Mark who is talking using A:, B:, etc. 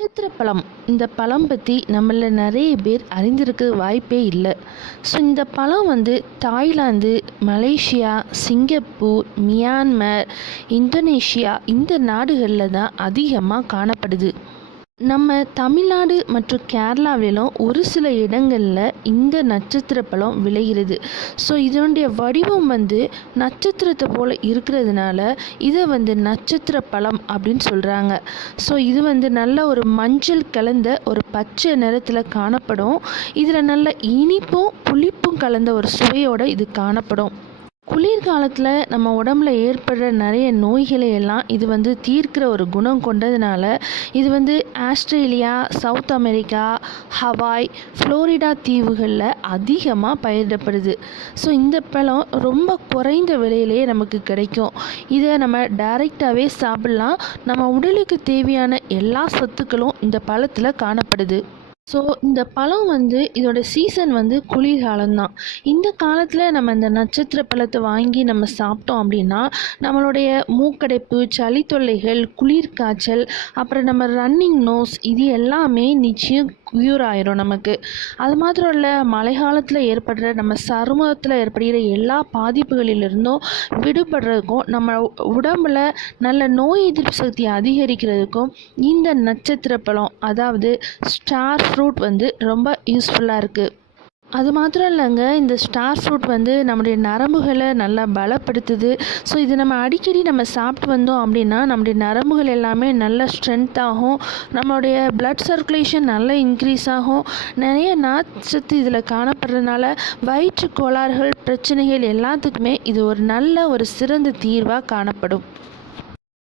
A: நட்சத்திர பழம் இந்த பழம் பற்றி நம்மள நிறைய பேர் அறிந்திருக்க வாய்ப்பே இல்லை. ஸோ இந்த பழம் வந்து Thailand Malaysia Singapore Myanmar Indonesia இந்த நாடுகளில் தான் அதிகமாக காணப்படுது. நம்ம தமிழ்நாடு மற்றும் கேரளாவிலும் ஒரு சில இடங்களில் இந்த நட்சத்திர பழம் விளைகிறது ஸோ இதனுடைய வடிவம் வந்து நட்சத்திரத்தை போல் இருக்கிறதுனால இதை வந்து நட்சத்திர பழம் அப்படின்னு சொல்கிறாங்க ஸோ இது வந்து நல்ல ஒரு மஞ்சள் கலந்த ஒரு பச்சை நிறத்தில் காணப்படும். இதில் நல்ல இனிப்பும் புளிப்பும் கலந்த ஒரு சுவையோடு இது காணப்படும். குளிர்காலத்தில் நம்ம உடம்புல ஏற்படுற நிறைய நோய்களை எல்லாம் இது வந்து தீர்க்கிற ஒரு குணம் கொண்டதுனால இது வந்து Australia South America Hawaii Florida தீவுகளில் அதிகமாக பயிரிடப்படுது. ஸோ இந்த பழம் ரொம்ப குறைந்த விலையிலேயே நமக்கு கிடைக்கும். இதை நம்ம டைரெக்டாகவே சாப்பிட்லாம். நம்ம உடலுக்கு தேவையான எல்லா சத்துக்களும் இந்த பழத்தில் காணப்படுது. ஸோ இந்த பழம் வந்து இதோட சீசன் வந்து குளிர்காலம்தான். இந்த காலத்தில் நம்ம இந்த நட்சத்திர பழத்தை வாங்கி நம்ம சாப்பிட்டோம் அப்படின்னா நம்மளுடைய மூக்கடைப்பு சளி தொல்லைகள் குளிர் காய்ச்சல் அப்புறம் நம்ம ரன்னிங் நோஸ் இது எல்லாமே நிச்சயம் க்யூர் ஆயிரும் நமக்கு. அது மாத்திரம் இல்லை மழை காலத்தில் ஏற்படுற நம்ம சருமத்தில் ஏற்படுகிற எல்லா பாதிப்புகளிலிருந்தும் விடுபடுறதுக்கும் நம்ம உடம்புல நல்ல நோய் எதிர்ப்பு சக்தியை அதிகரிக்கிறதுக்கும் இந்த நட்சத்திர பழம் அதாவது ஸ்டார் ஃப்ரூட் வந்து ரொம்ப யூஸ்ஃபுல்லாக இருக்குது அது மாத்திரம் இல்லைங்க இந்த ஸ்டார் ஃப்ரூட் வந்து நம்முடைய நரம்புகளை நல்லா பலப்படுத்துது. ஸோ இது நம்ம அடிக்கடி நம்ம சாப்பிட்டு வந்தோம் அப்படின்னா நம்முடைய நரம்புகள் எல்லாமே நல்ல ஸ்ட்ரென்த் ஆகும். நம்மளுடைய பிளட் சர்க்குலேஷன் நல்லா இன்க்ரீஸ் ஆகும். நிறைய நாச்சத்து இதில் காணப்படுறதுனால வயிற்று கோளாறுகள் பிரச்சனைகள் எல்லாத்துக்குமே இது ஒரு நல்ல ஒரு சிறந்த தீர்வாக காணப்படும்.